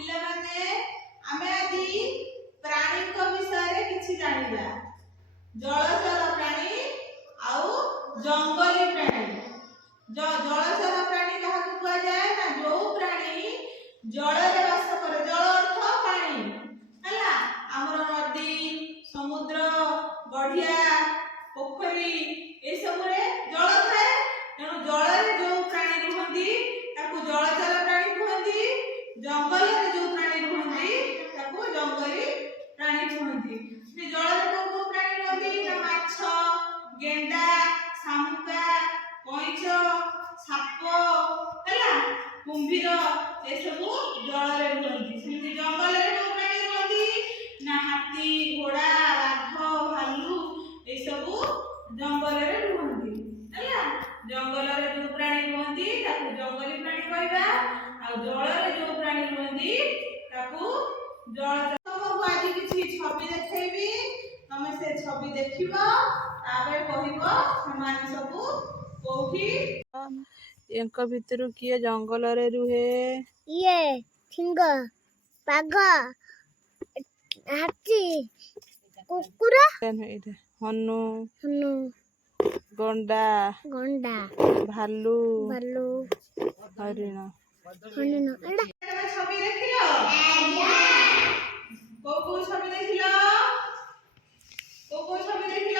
ପିଲାମାନେ ଆମେ ଆଜି ପ୍ରାଣୀଙ୍କ ବିଷୟରେ କିଛି ଜାଣିବା। ଜଳଚର ପ୍ରାଣୀ ଆଉ ଜଙ୍ଗଲୀ ପ୍ରାଣୀ। ଜଳଚର ପ୍ରାଣୀ କାହାକୁ କୁହାଯାଏ ନା ଯୋଉ ପ୍ରାଣୀ ଜଳରେ ବାସ କରେ। ଜଳ ଅର୍ଥ ପାଣି ହେଲା। ଆମର ନଦୀ, ସମୁଦ୍ର, ଗଢିଆ, ପୋଖରୀ ଏ ସବୁରେ ଜଳ ଥାଏ। ତେଣୁ ଜଳରେ ଯୋଉ ପ୍ରାଣୀ ରୁହନ୍ତି ତାକୁ ଜଳଚର ପ୍ରାଣୀ କୁହନ୍ତି। ଜଙ୍ଗଲରେ ଯୋଉ ପ୍ରାଣୀ ରୁହନ୍ତି ତାକୁ ଜଙ୍ଗଲୀ ପ୍ରାଣୀ କୁହନ୍ତି। ଜଳରେ କୋଉ ପ୍ରାଣୀ ରୁହନ୍ତି ନା ମାଛ, ଗେଣ୍ଡା, ଶାମୁକା, କଇଁଛ, ସାପ ହେଲା, କୁମ୍ଭୀର ଏସବୁ ଜଳରେ ରୁହନ୍ତି। ସେମିତି ଜଙ୍ଗଲରେ କୋଉ ପ୍ରାଣୀ ରୁହନ୍ତି ନା ହାତୀ, ଘୋଡ଼ା, ବାଘ, ଭାଲୁ ଏସବୁ ଜଙ୍ଗଲରେ ରୁହନ୍ତି ହେଲା। ଜଙ୍ଗଲରେ ଯୋଉ ପ୍ରାଣୀ ରୁହନ୍ତି ତାକୁ ଜଙ୍ଗଲୀ ପ୍ରାଣୀ କହିବା। ଆଉ ଜଳରେ ଯୋଉ ପ୍ରାଣୀ ରୁହନ୍ତି ତାକୁ ଜଳଚର। ତମକୁ ଆଜି କିଛି ଛବି ଦେଖେଇବି, ତମେ ସେ ଛବି ଦେଖିବ, ତାପରେ କହିବ ସେମାନେ ସବୁ କୋଉଠି। ୟାଙ୍କ ଭିତରୁ କିଏ ଜଙ୍ଗଲରେ ରୁହେ? ଇଏ ସିଂହ, ବାଘ, ହାତୀ, କୁକୁର, ହନୁ, ଗଣ୍ଡା, ଭାଲୁ, ହରିଣ। ଛବି ଦେଖିଲ? କୋଉ କୋଉ ଛବି ଦେଖିଲ? କୋଉ କୋଉ ଛବି ଦେଖିଲ?